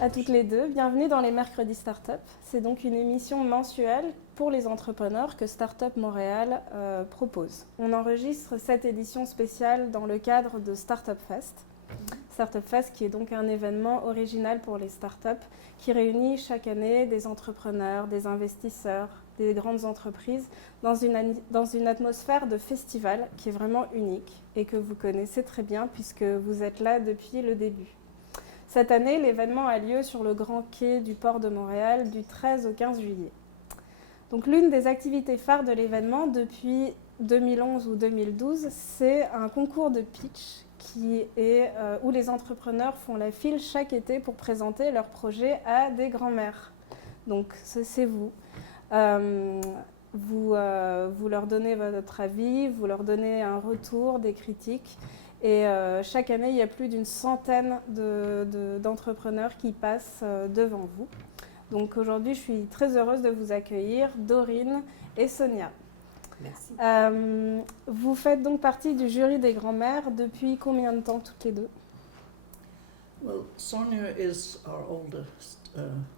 à toutes les deux. Bienvenue dans les Mercredis Startup. C'est donc une émission mensuelle pour les entrepreneurs que Startup Montréal propose. On enregistre cette édition spéciale dans le cadre de Startup Fest. Startup Fest qui est donc un événement original pour les startups qui réunit chaque année des entrepreneurs, des investisseurs, des grandes entreprises dans une atmosphère de festival qui est vraiment unique et que vous connaissez très bien puisque vous êtes là depuis le début. Cette année, l'événement a lieu sur le grand quai du port de Montréal du 13 au 15 juillet. Donc l'une des activités phares de l'événement depuis 2011 ou 2012, c'est un concours de pitch où les entrepreneurs font la file chaque été pour présenter leurs projets à des grands-mères. Donc c'est vous. Vous leur donnez votre avis, vous leur donnez un retour, des critiques. Et chaque année, il y a plus d'une centaine d'entrepreneurs qui passent devant vous. Donc aujourd'hui, je suis très heureuse de vous accueillir, Dorine et Sonia. Merci. Vous faites donc partie du jury des grands-mères depuis combien de temps toutes les deux? Well, Sonia is our oldest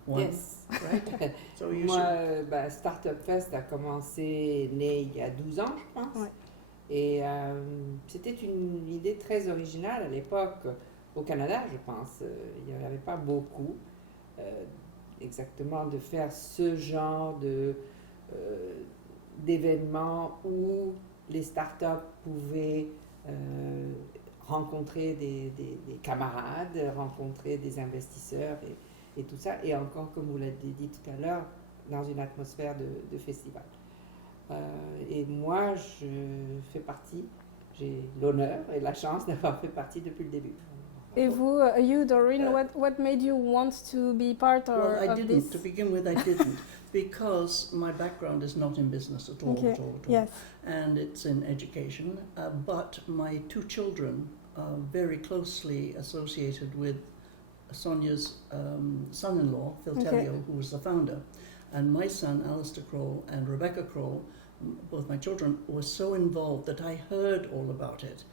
one, Yes. right? So you Moi, Startup Fest a commencé né il y a 12 ans, je pense. Ouais. Et c'était une idée très originale à l'époque, au Canada, je pense. Il n'y en avait pas beaucoup, exactement, de faire ce genre d'événement où les startups pouvaient rencontrer des camarades, rencontrer des investisseurs et tout ça. Et encore, comme vous l'avez dit tout à l'heure, dans une atmosphère de festival. Et moi, je fais partie, j'ai l'honneur et la chance d'avoir fait partie depuis le début. Et vous, you, Doreen, what made you want to be part Well, I of didn't. this? To begin with, I didn't, because my background is not in business at all, Okay. at all, at all. Yes. And it's in education. But my two children are very closely associated with Sonia's son-in-law, Phil Okay. Tellio, who was the founder. And my son, Alistair Kroll, and Rebecca Kroll, both my children, were so involved that I heard all about it.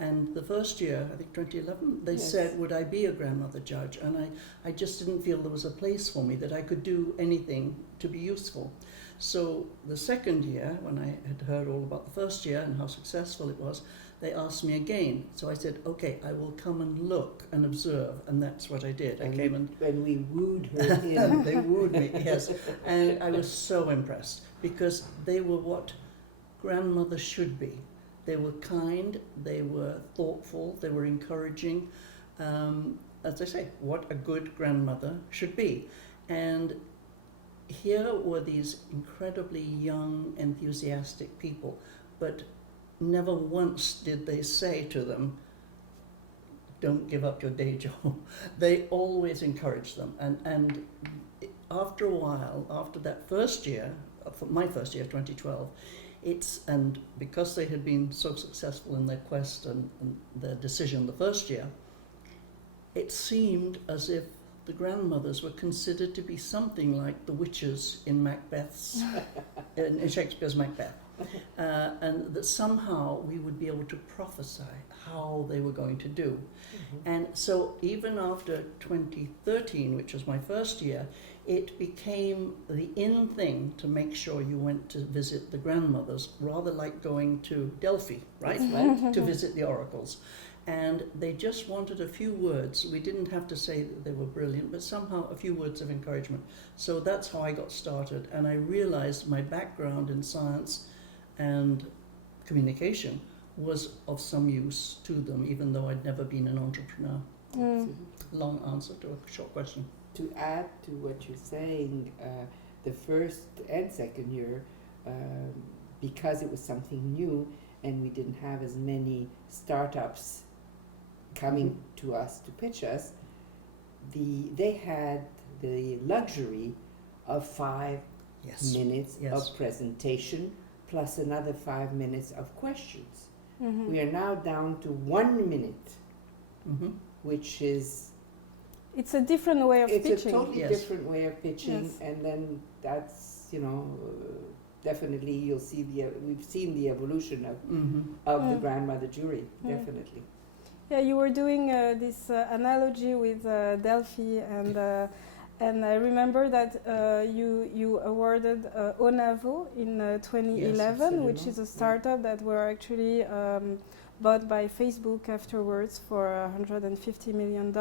And the first year, I think 2011, they Yes. said, would I be a grandmother judge? And I just didn't feel there was a place for me, that I could do anything to be useful. So the second year, when I had heard all about the first year and how successful it was, they asked me again. So I said, okay, I will come and look and observe. And that's what I did. I came and when we wooed her in. they wooed me, yes. And I was so impressed because they were what grandmothers should be. They were kind, they were thoughtful, they were encouraging. As I say, what a good grandmother should be. And here were these incredibly young, enthusiastic people, but never once did they say to them, don't give up your day job. They always encouraged them. And after a while, after that first year, my first year, 2012, and because they had been so successful in their quest and their decision the first year, it seemed as if the grandmothers were considered to be something like the witches in Macbeth's, in Shakespeare's Macbeth. And that somehow we would be able to prophesy how they were going to do. Mm-hmm. And so even after 2013, which was my first year, it became the in thing to make sure you went to visit the grandmothers, rather like going to Delphi, right? To visit the oracles. And they just wanted a few words. We didn't have to say that they were brilliant, but somehow a few words of encouragement. So that's how I got started. And I realized my background in science and communication was of some use to them, even though I'd never been an entrepreneur. Long answer to a short question. To add to what you're saying, the first and second year, because it was something new and we didn't have as many startups coming to us to pitch us, they had the luxury of 5 Yes. minutes Yes. of presentation plus another 5 minutes of questions. Mhm. We are now down to 1 minute, Mm-hmm. which is It's a different way of it's pitching. a totally Yes. different way of pitching, Yes. and then that's definitely you'll see we've seen the evolution of Mm-hmm. the grandmother jury, definitely. Yeah, you were doing this analogy with Delphi, and I remember that you awarded Onavo in 2011, which is a startup that were actually bought by Facebook afterwards for $150 million.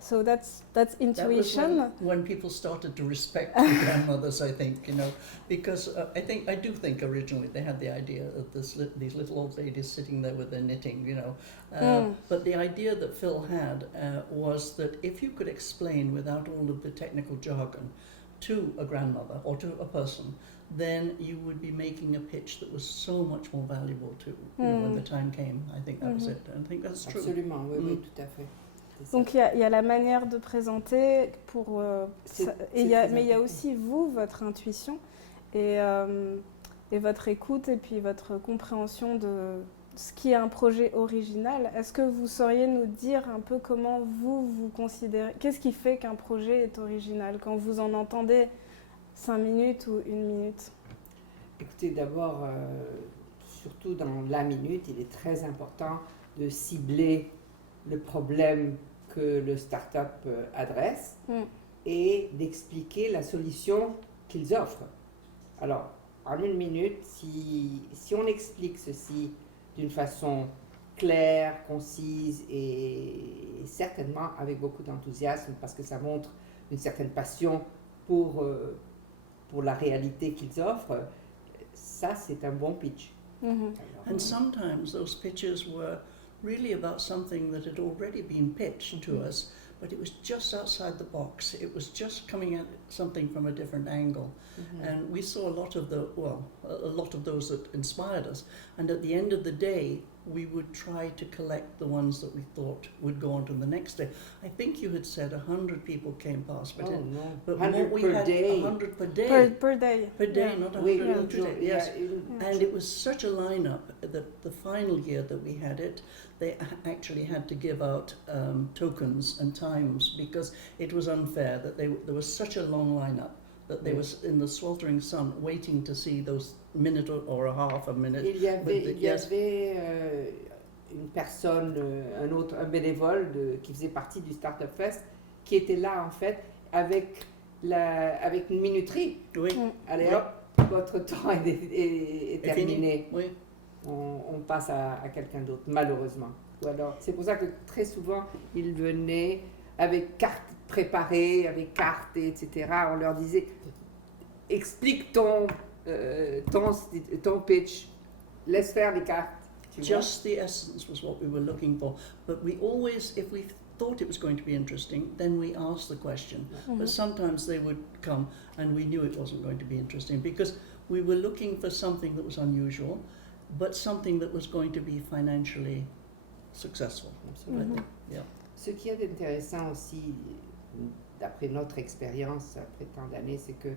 So that's intuition. That was when people started to respect the grandmothers, I think, because I do think originally they had the idea of these little old ladies sitting there with their knitting, But the idea that Phil had was that if you could explain without all of the technical jargon to a grandmother or to a person, then you would be making a pitch that was so much more valuable to when the time came. I think that was it. I think that's true. Absolument, oui, tout à fait. Donc il y a la manière de présenter, mais il y a aussi vous, votre intuition et votre écoute et puis votre compréhension de ce qui est un projet original. Est-ce que vous sauriez nous dire un peu comment vous considérez, qu'est-ce qui fait qu'un projet est original quand vous en entendez 5 minutes ou 1 minute? Écoutez, d'abord, surtout dans la minute, il est très important de cibler le problème que le start-up adresse et d'expliquer la solution qu'ils offrent. Alors, en 1 minute, si on explique ceci d'une façon claire, concise et certainement avec beaucoup d'enthousiasme parce que ça montre une certaine passion pour la réalité qu'ils offrent, ça c'est un bon pitch. And sometimes those pitches were really about something that had already been pitched to us, but it was just outside the box. It was just coming at something from a different angle. And we saw a lot of those that inspired us. And at the end of the day, we would try to collect the ones that we thought would go on to the next day. I think you had said 100 people came past, but, no. but 100 we per had day. 100 per day. Per day. Per day, not 100 per day. Yes. Yeah. And it was such a lineup that the final year that we had it, they actually had to give out tokens and times because it was unfair that there was such a long lineup that they was in the sweltering sun waiting to see those minute or a half a minute. Il y avait une personne, un bénévole qui faisait partie du Startup Fest qui était là en fait avec une minuterie. Oui. Allez hop, votre temps est terminé. Oui. On passe à quelqu'un d'autre, malheureusement. Ou alors, c'est pour ça que très souvent, ils venaient avec cartes préparées, avec cartes, etc. On leur disait, explique ton pitch, laisse faire les cartes. Just the essence was what we were looking for. But we always, if we thought it was going to be interesting, then we asked the question. But sometimes they would come and we knew it wasn't going to be interesting because we were looking for something that was unusual, but something that was going to be financially successful. Absolument. Yeah. Ce qui est intéressant aussi, d'après notre expérience, après tant d'années, c'est que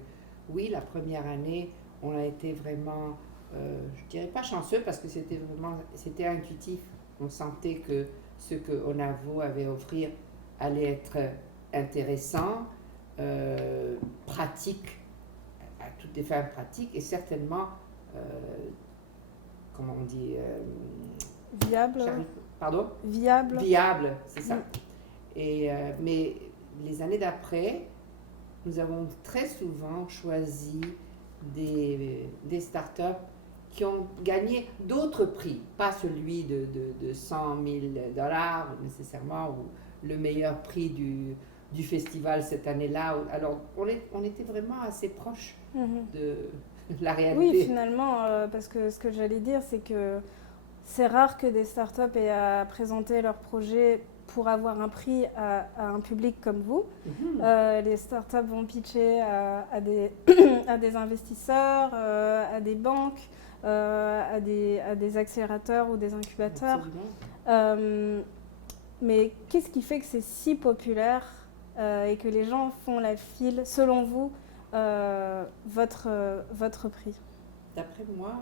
oui, la première année, on a été vraiment, je dirais pas chanceux parce que c'était intuitif. On sentait que ce que Onavo avait à offrir allait être intéressant, pratique, à toutes les fins pratiques et certainement, comment on dit, viable. Pardon? Viable, c'est ça. Mais les années d'après, nous avons très souvent choisi des startups qui ont gagné d'autres prix, pas celui de $100 000 nécessairement, ou le meilleur prix du festival cette année-là. Alors, on était vraiment assez proche de la réalité. Oui, finalement, parce que ce que j'allais dire, c'est que c'est rare que des startups aient à présenter leur projet pour avoir un prix à un public comme vous. Les startups vont pitcher à des investisseurs, à des banques, à des accélérateurs ou des incubateurs. Mais qu'est-ce qui fait que c'est si populaire et que les gens font la file, selon vous, votre prix? D'après moi,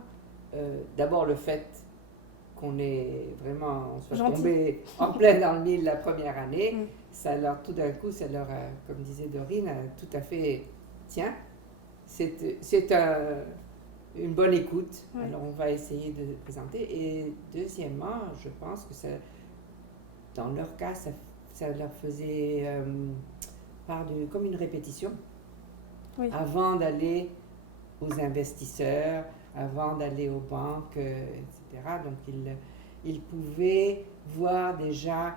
d'abord le fait qu'on soit tombé en plein dans le mille la première année, ça leur, tout d'un coup, ça leur a, comme disait Dorine, tout à fait, tiens, c'est une bonne écoute, alors on va essayer de présenter. Et deuxièmement, je pense que dans leur cas, ça leur faisait comme une répétition Oui. avant d'aller aux investisseurs, avant d'aller aux banques, etc. Donc, ils pouvaient voir déjà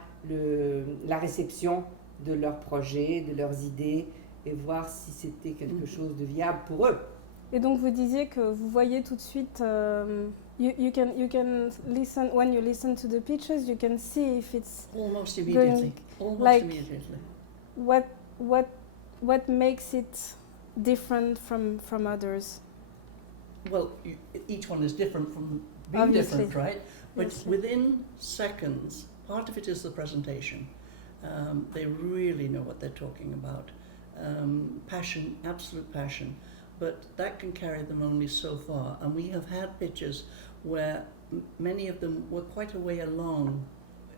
la réception de leurs projets, de leurs idées, et voir si c'était quelque chose de viable pour eux. Et donc vous disiez que vous voyez tout de suite, you can listen, when you listen to the pitches, you can see if it's Almost immediately. Almost like- immediately. what makes it different from others. Well, each one is different from being Obviously. different, right? But Yes. within seconds, part of it is the presentation. They really know what they're talking about. Passion, absolute passion. But that can carry them only so far. And we have had pitches where many of them were quite a way along,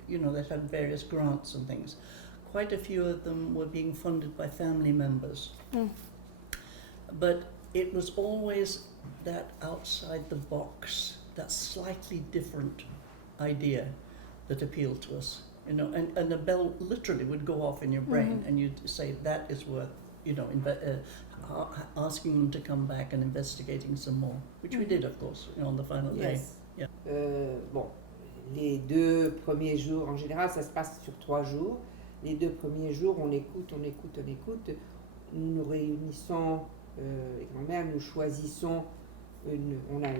you know, that had various grants and things. Quite a few of them were being funded by family members. Mm. But it was always that outside the box, that slightly different idea that appealed to us. You know, and a bell literally would go off in your brain, Mhm. and you'd say that is worth, you know, asking them to come back and investigating some more, which we Mhm. did, of course, you know, on the final day. Yes. Yeah. Bon, les 2 premiers jours, en général, ça se passe sur 3 jours. Les 2 premiers jours, on écoute. Nous nous réunissons, les grands-mères, nous choisissons, on a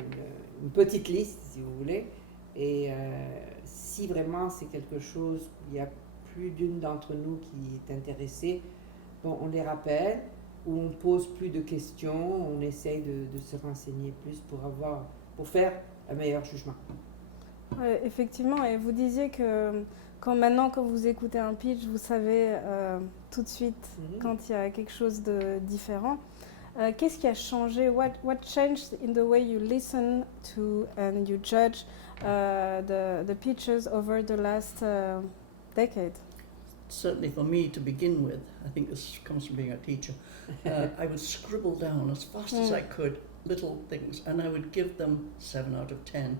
une petite liste, si vous voulez. Et si vraiment c'est quelque chose, il y a plus d'une d'entre nous qui est intéressée, bon, on les rappelle, ou on pose plus de questions, on essaye de se renseigner plus pour faire un meilleur jugement. Ouais, effectivement, et vous disiez que maintenant quand vous écoutez un pitch, vous savez tout de suite quand il y a quelque chose de différent. Qu'est-ce qui a changé? What changed in the way you listen to and you judge the pitches over the last decade? Certainly for me to begin with, I think this comes from being a teacher, I would scribble down as fast as I could little things, and I would give them 7 out of 10.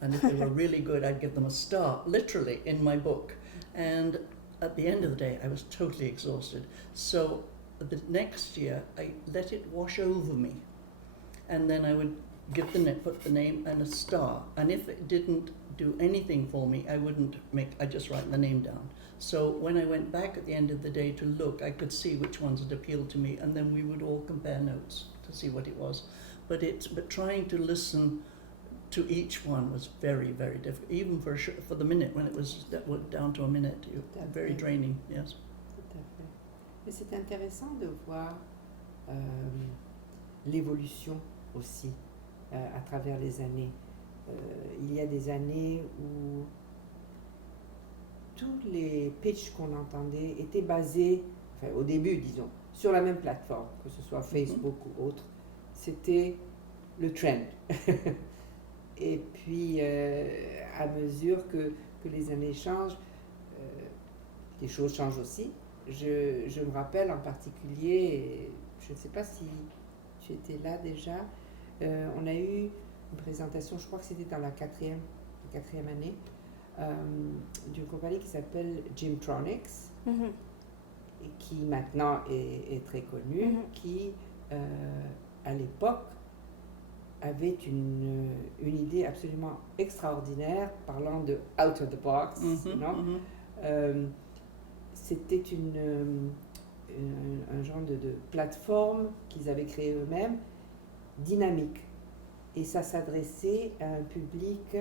And if they were really good, I'd give them a star, literally, in my book. And at the end of the day, I was totally exhausted. So the next year, I let it wash over me. And then I would put the name and a star. And if it didn't do anything for me, I'd just write the name down. So when I went back at the end of the day to look, I could see which ones had appealed to me, and then we would all compare notes to see what it was. But trying to listen to each one was very, very difficult. Even for the minute, when it was down to a minute, very draining. Yes. Tout à fait. Mais c'est intéressant de voir l'évolution aussi à travers les années. Il y a des années où tous les pitchs qu'on entendait étaient basés, enfin au début disons, sur la même plateforme, que ce soit Facebook ou autre. C'était le trend. Et puis, à mesure que les années changent, les choses changent aussi. Je me rappelle en particulier, et je ne sais pas si tu étais là déjà, on a eu une présentation, je crois que c'était dans la quatrième année, d'une compagnie qui s'appelle Gymtronics, et qui maintenant est très connue, qui à l'époque avait une idée absolument extraordinaire, parlant de out of the box, non? C'était un genre de plateforme qu'ils avaient créé eux-mêmes, dynamique. Et ça s'adressait à un public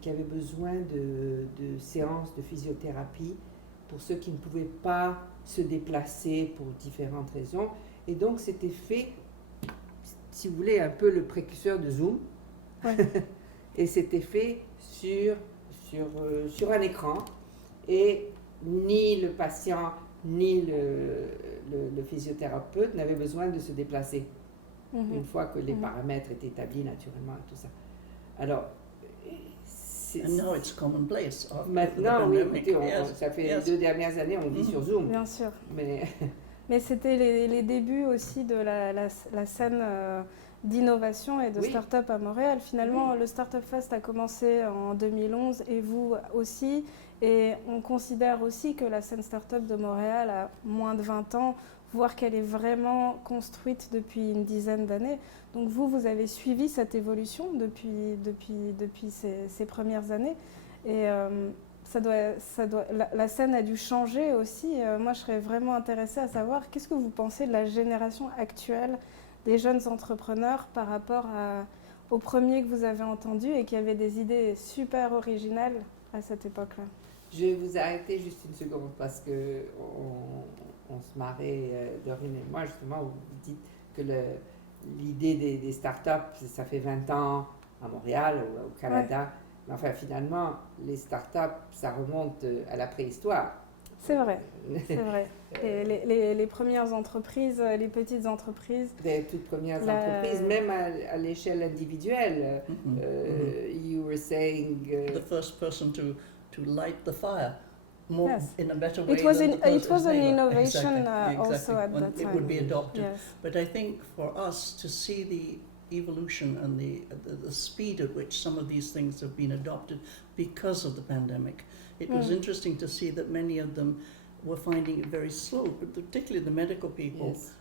qui avait besoin de séances de physiothérapie pour ceux qui ne pouvaient pas se déplacer pour différentes raisons. Et donc c'était fait, si vous voulez, un peu le précurseur de Zoom. Ouais. Et c'était fait sur un écran. Et ni le patient, ni le physiothérapeute n'avaient besoin de se déplacer. Une fois que les paramètres étaient établis naturellement et tout ça. Alors, And now it's commonplace. Maintenant, oui, écoutez, ça fait les 2 dernières années, on vit sur Zoom. Bien sûr. Mais Mais c'était les débuts aussi de la scène d'innovation et de Oui. start-up à Montréal. Finalement, Oui. le Startup Fest a commencé en 2011 et vous aussi. Et on considère aussi que la scène start-up de Montréal a moins de 20 ans, voire qu'elle est vraiment construite depuis une dizaine d'années. Donc vous avez suivi cette évolution depuis ces premières années. Et la scène a dû changer aussi. Moi, je serais vraiment intéressée à savoir qu'est-ce que vous pensez de la génération actuelle des jeunes entrepreneurs par rapport aux premiers que vous avez entendus et qui avaient des idées super originales à cette époque-là. Je vais vous arrêter juste une seconde parce que on se marrait, Dorine et moi, justement, où vous dites que l'idée des startups, ça fait 20 ans à Montréal, au Canada. Ouais. Mais enfin, finalement, les startups, ça remonte à la préhistoire. C'est vrai, c'est vrai. Les premières entreprises, les petites entreprises. Les toutes premières entreprises, même à l'échelle individuelle. You were saying... the first person to light the fire. More yes. In a better way it was than it was an innovation exactly. Also at that time. It would be adopted. Yes. But I think for us to see the evolution and the speed at which some of these things have been adopted because of the pandemic, it was interesting to see that many of them were finding it very slow, but particularly the medical people. Yes.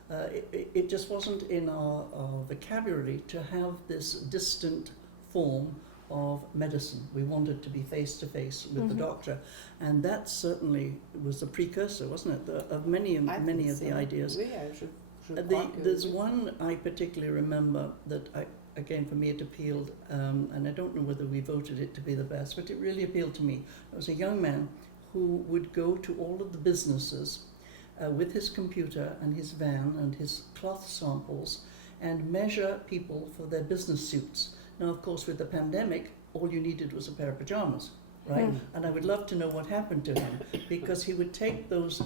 It just wasn't in our vocabulary to have this distant form of medicine. We wanted to be face to face with the doctor, and that certainly was the precursor, wasn't it, of many of the ideas. Oui, There's one I particularly remember that again for me it appealed, and I don't know whether we voted it to be the best, but it really appealed to me. It was a young man who would go to all of the businesses with his computer and his van and his cloth samples and measure people for their business suits. Now, of course, with the pandemic, all you needed was a pair of pajamas, right? And I would love to know what happened to him, because he would take those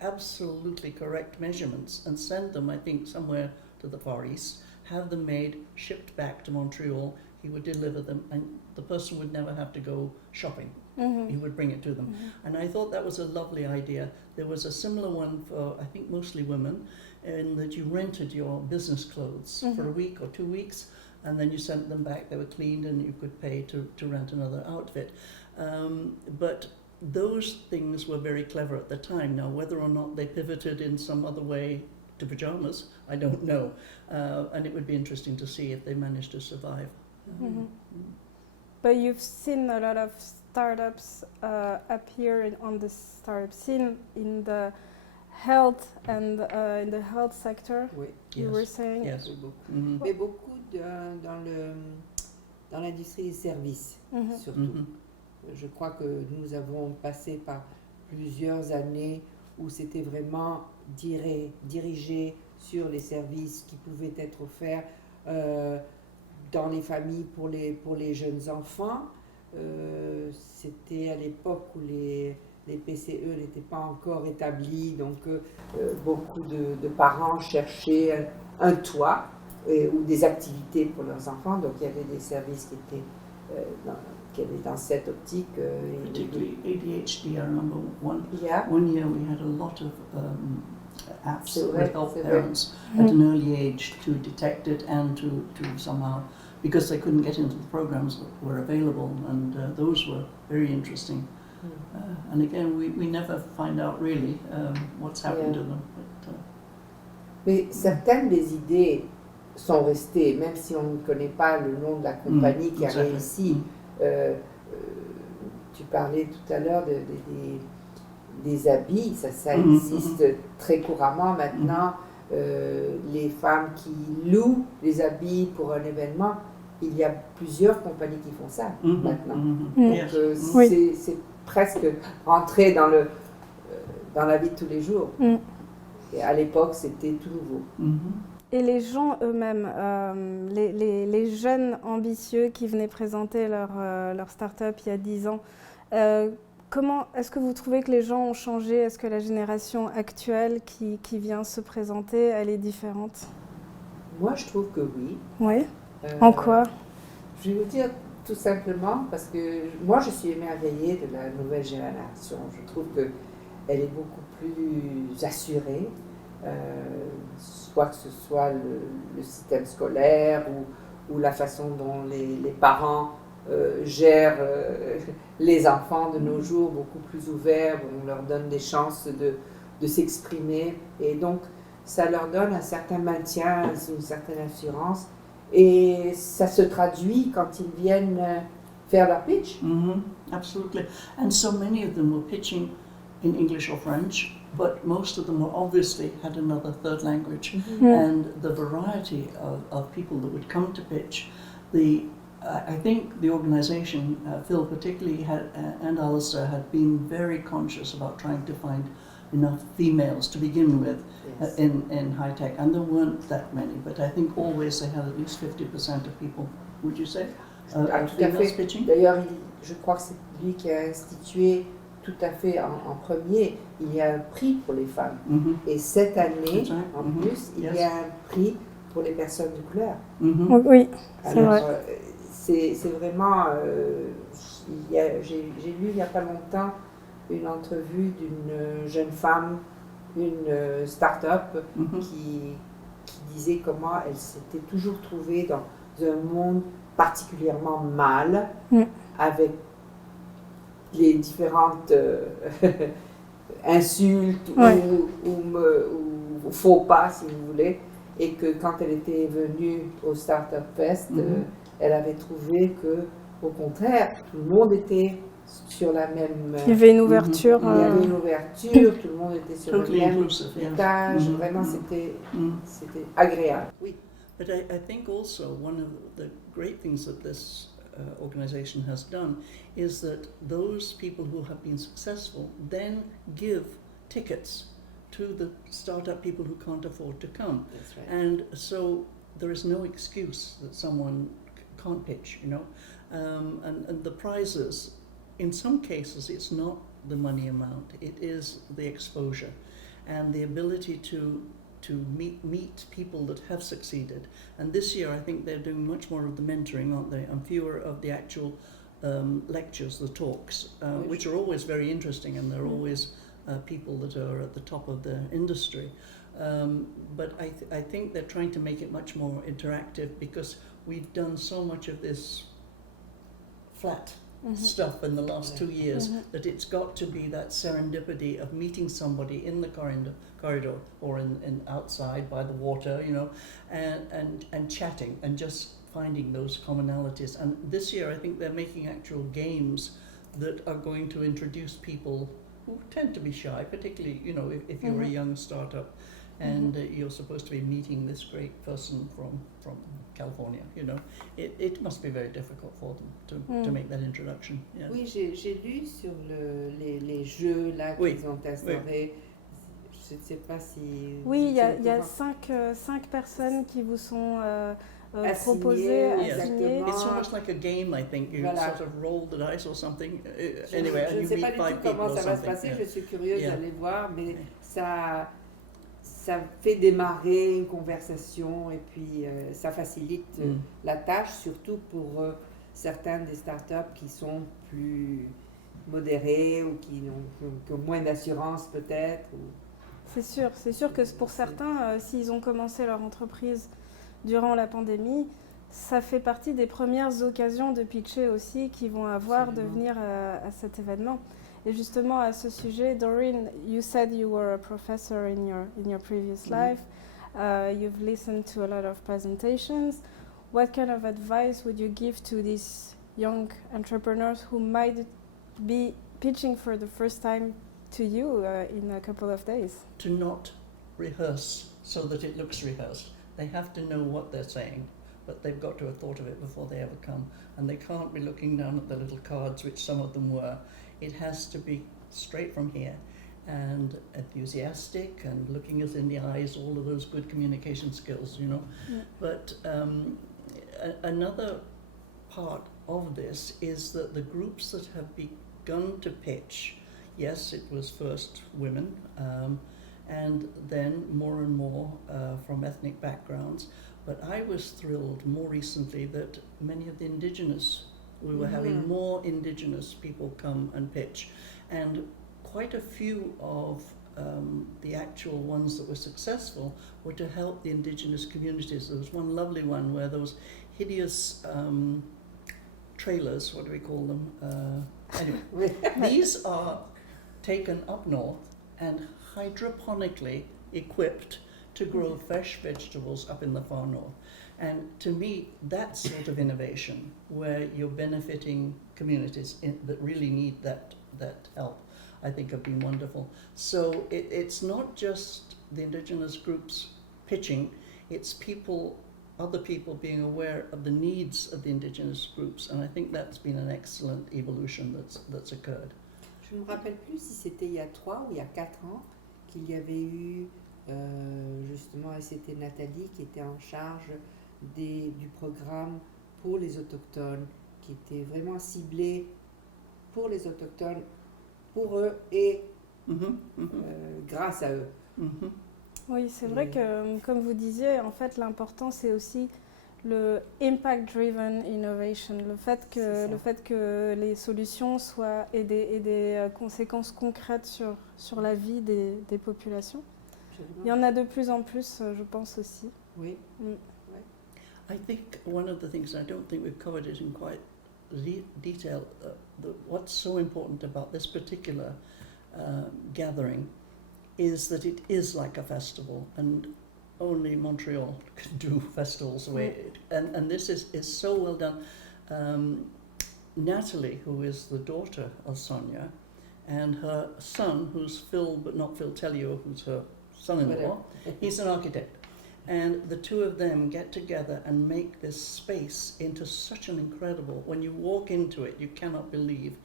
absolutely correct measurements and send them, I think, somewhere to the Far East, have them made, shipped back to Montreal. He would deliver them, and the person would never have to go shopping. He would bring it to them. And I thought that was a lovely idea. There was a similar one for, I think, mostly women, in that you rented your business clothes for a week or 2 weeks, and then you sent them back. They were cleaned and you could pay to rent another outfit. But those things were very clever at the time. Now, whether or not they pivoted in some other way to pajamas, I don't know. And it would be interesting to see if they managed to survive. But you've seen a lot of startups appear on the startup scene in the health and in the health sector. Oui. You were saying. Yes. Mais beaucoup dans l'industrie des services, surtout. Je crois que nous avons passé par plusieurs années où c'était vraiment dirigé sur les services qui pouvaient être offerts dans les familles pour les jeunes enfants. C'était à l'époque où les PCE n'étaient pas encore établis, donc beaucoup de parents cherchaient un toit ou des activités pour leurs enfants, donc il y avait des services qui étaient dans cette optique. Particularly ADHD, I remember one year we had a lot of apps that would help parents at an early age to detect it and to somehow, because they couldn't get into the programs that were available, and those were very interesting. And again, we never find out really what's happened to them. Mais certaines des idées sont restées, même si on ne connaît pas le nom de la compagnie qui a réussi. Tu parlais tout à l'heure des habits, ça existe très couramment maintenant. Les femmes qui louent les habits pour un événement, il y a plusieurs compagnies qui font ça maintenant. Donc c'est presque rentré dans la vie de tous les jours. Et à l'époque, c'était tout nouveau. Et les gens eux-mêmes, les jeunes ambitieux qui venaient présenter leur start-up il y a 10 ans, comment est-ce que vous trouvez que les gens ont changé? Est-ce que la génération actuelle qui vient se présenter, elle est différente? Moi, je trouve que oui. Oui. En quoi? Je vais vous dire tout simplement parce que moi, je suis émerveillée de la nouvelle génération. Je trouve qu'elle est beaucoup plus assurée. soit que ce soit le système scolaire ou la façon dont les parents gèrent les enfants de nos jours, beaucoup plus ouverts, on leur donne des chances de s'exprimer. Et donc, ça leur donne un certain maintien, une certaine assurance. Et ça se traduit quand ils viennent faire leur pitch. Absolutely. And so many of them were pitching in English or French, but most of them were obviously had another third language. And the variety of people that would come to pitch, I think the organisation, Phil particularly, and Alistair had been very conscious about trying to find enough females to begin with. Yes. In high tech, and there weren't that many, but I think always they had at least 50% of people, would you say, Tout à females fait. pitching? D'ailleurs, je crois que c'est lui qui a institué tout à fait en premier, il y a un prix pour les femmes. Et cette année, That's right. en plus, il y a un prix pour les personnes de couleur. Oui, c'est Alors, vrai. c'est vraiment... j'ai lu il n'y a pas longtemps une entrevue d'une jeune femme, une start-up qui disait comment elle s'était toujours trouvée dans un monde particulièrement mâle, avec les différentes insultes ou faux pas, si vous voulez, et que quand elle était venue au Startup Fest, elle avait trouvé que, au contraire, tout le monde était sur la même... Il y avait une ouverture. Il y avait une ouverture, tout le monde était sur Totally le même inclusive, yeah. étage, vraiment c'était agréable. Oui. But I think also one of the great things that this organisation has done is that those people who have been successful then give tickets to the startup people who can't afford to come. That's right. And so there is no excuse that someone can't pitch, you know. And the prizes, in some cases, it's not the money amount, it is the exposure and the ability to meet people that have succeeded. And this year I think they're doing much more of the mentoring, aren't they, and fewer of the actual lectures, the talks, which are always very interesting, and they're always people that are at the top of the industry. But I think they're trying to make it much more interactive, because we've done so much of this flat stuff in the last 2 years that it's got to be that serendipity of meeting somebody in the corridor or in outside by the water, you know, and chatting and just finding those commonalities. And this year I think they're making actual games that are going to introduce people who tend to be shy, particularly, you know, if you're a young startup and you're supposed to be meeting this great person from California, you know, it must be very difficult for them to make that introduction. Yeah. Oui, j'ai lu sur les jeux là qu'ils ont instaurés. Je ne sais pas si... Oui, il y a 5 personnes qui vous sont proposées, assignées. It's almost like a game, I think. You sort of roll the dice or something. Anyway, je ne you sais meet pas du 5 tout people comment or ça va se something. passer, Yeah. je suis curieuse Yeah. d'aller voir, mais ça fait démarrer une conversation et puis ça facilite la tâche, surtout pour certains des startups qui sont plus modérés ou qui ont moins d'assurance peut-être. C'est sûr que pour certains, s'ils ont commencé leur entreprise durant la pandémie, ça fait partie des premières occasions de pitcher aussi qu'ils vont avoir de venir à cet événement. Et justement à ce sujet, Doreen, you said you were a professor in your previous life. You've listened to a lot of presentations. What kind of advice would you give to these young entrepreneurs who might be pitching for the first time to you in a couple of days? To not rehearse so that it looks rehearsed. They have to know what they're saying, but they've got to have thought of it before they ever come. And they can't be looking down at the little cards, which some of them were. It has to be straight from here and enthusiastic and looking us in the eyes, all of those good communication skills, you know. Yeah. But another part of this is that the groups that have begun to pitch, yes, it was first women, and then more and more from ethnic backgrounds. But I was thrilled more recently that many of the indigenous, we were having more indigenous people come and pitch. And quite a few of the actual ones that were successful were to help the indigenous communities. There was one lovely one where those hideous trailers, what do we call them? Anyway, these are taken up north and hydroponically equipped to grow fresh vegetables up in the far north. And to me, that sort of innovation, where you're benefiting communities that really need that help, I think have been wonderful. So it's not just the indigenous groups pitching, it's people, other people being aware of the needs of the indigenous groups, and I think that's been an excellent evolution that's occurred. Je ne me rappelle plus si c'était il y a 3 ou il y a 4 ans qu'il y avait eu justement, et c'était Nathalie qui était en charge du programme pour les autochtones, qui était vraiment ciblé pour les autochtones, pour eux et grâce à eux. Oui, c'est vrai que, comme vous disiez, en fait, l'important, c'est aussi le impact-driven innovation, le fait que les solutions aient des conséquences concrètes sur la vie des populations. Il y en a de plus en plus, je pense aussi. Oui. I think one of the things, I don't think we've covered it in quite detail, what's so important about this particular gathering is that it is like a festival, and only Montreal can do festivals the way and this is so well done. Natalie, who is the daughter of Sonia, and her son, who's Phil, but not Phil Tellio, who's her son-in-law, he's an architect. And the two of them get together and make this space into such an incredible, when you walk into it, you cannot believe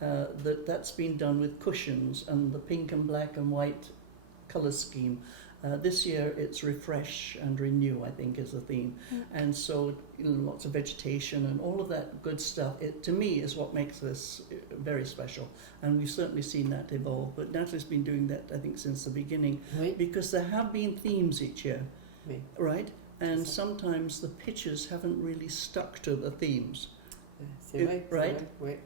that's been done with cushions and the pink and black and white colour scheme. This year it's refresh and renew, I think, is the theme. And so lots of vegetation and all of that good stuff, to me, is what makes this very special. And we've certainly seen that evolve. But Natalie's been doing that, I think, since the beginning, because there have been themes each year, right? And sometimes the pictures haven't really stuck to the themes. Right?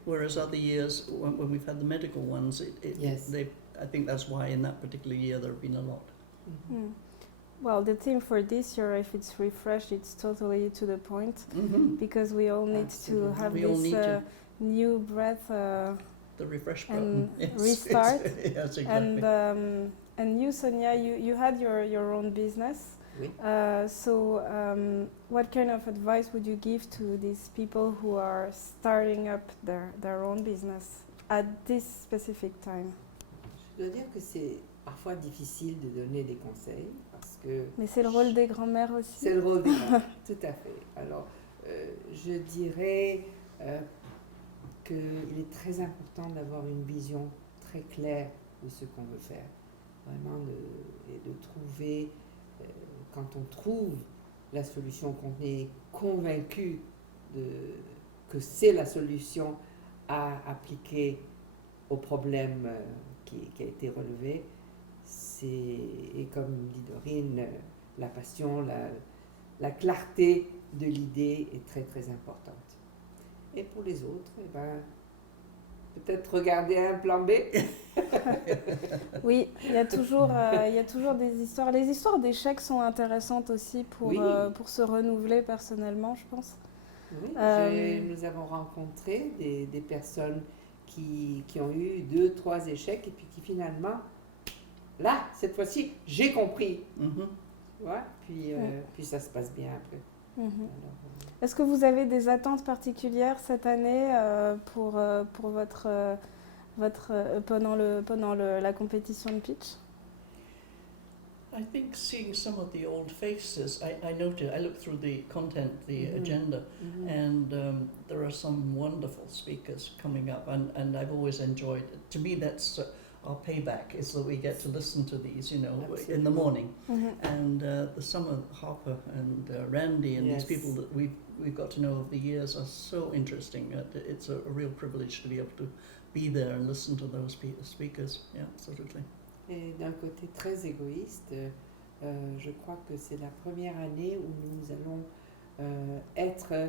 Whereas other years, when we've had the medical ones, I think that's why in that particular year there have been a lot. Well, the theme for this year, if it's refreshed, it's totally to the point, because we all need to have this new breath, the refresh button, and restart. Yes, exactly. And you, Sonia, you had your own business. So what kind of advice would you give to these people who are starting up their own business at this specific time? Je dois dire que c'est parfois difficile de donner des conseils parce que... Mais c'est le rôle des grands-mères aussi. C'est le rôle des grands-mères, tout à fait. Alors, je dirais qu'il est très important d'avoir une vision très claire de ce qu'on veut faire. Vraiment, et de trouver, quand on trouve la solution, qu'on est convaincu que c'est la solution à appliquer au problème qui a été relevé, et comme dit Dorine, la passion, la clarté de l'idée est très très importante. Et pour les autres, peut-être regarder un plan B. Oui, il y a toujours des histoires. Les histoires d'échecs sont intéressantes aussi pour se renouveler personnellement, je pense. Oui, nous avons rencontré des personnes qui ont eu 2-3 échecs et puis qui finalement, là, cette fois-ci, j'ai compris. Ouais, puis ça se passe bien après. Alors, est-ce que vous avez des attentes particulières cette année pour pendant la compétition de pitch? I think seeing some of the old faces, I noted, I looked through the content, the agenda, and there are some wonderful speakers coming up, and I've always enjoyed it. To me, that's our payback, is that we get to listen to these, in the morning. And the Summer Harper and Randy and these people that we've got to know over the years are so interesting. It's a real privilege to be able to be there and listen to those speakers. Yeah, absolutely. Et d'un côté très égoïste, je crois que c'est la première année où nous allons être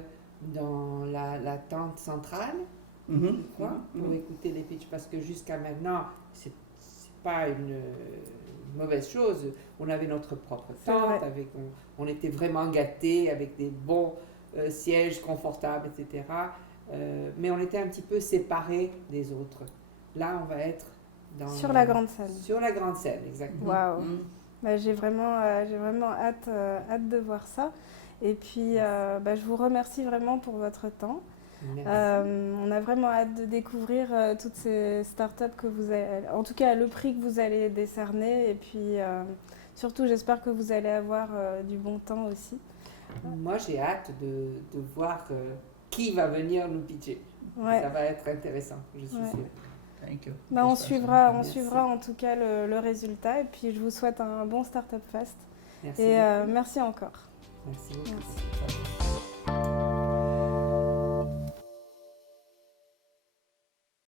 dans la tente centrale, je crois, pour écouter les pitchs, parce que jusqu'à maintenant, c'est pas une mauvaise chose. On avait notre propre C'est vrai. tente, on était vraiment gâtés avec des bons sièges confortables, etc. Mais on était un petit peu séparés des autres. Là, on va être Sur la grande scène. Sur la grande scène, exactement. Waouh. Bah, j'ai vraiment hâte de voir ça. Et puis, je vous remercie vraiment pour votre temps. Merci. On a vraiment hâte de découvrir toutes ces startups que vous avez, en tout cas le prix que vous allez décerner. Et puis, surtout, j'espère que vous allez avoir du bon temps aussi. Moi, j'ai hâte de voir qui va venir nous pitcher. Ouais. Ça va être intéressant, je suis sûre. Thank you. Bah, on J'espère suivra Merci. en tout cas le résultat. Et puis, je vous souhaite un bon Startup Fest. Merci Et beaucoup. merci encore. Merci beaucoup. Merci. ça.